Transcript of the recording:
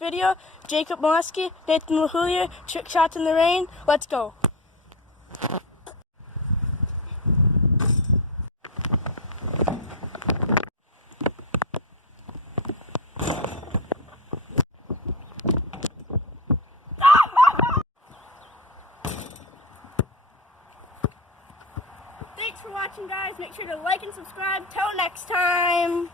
next video. Jacob Molesky, Nathan LaHoulier, Trick Shots in the Rain. Let's go. Thanks for watching, guys. Make sure to like and subscribe. Till next time.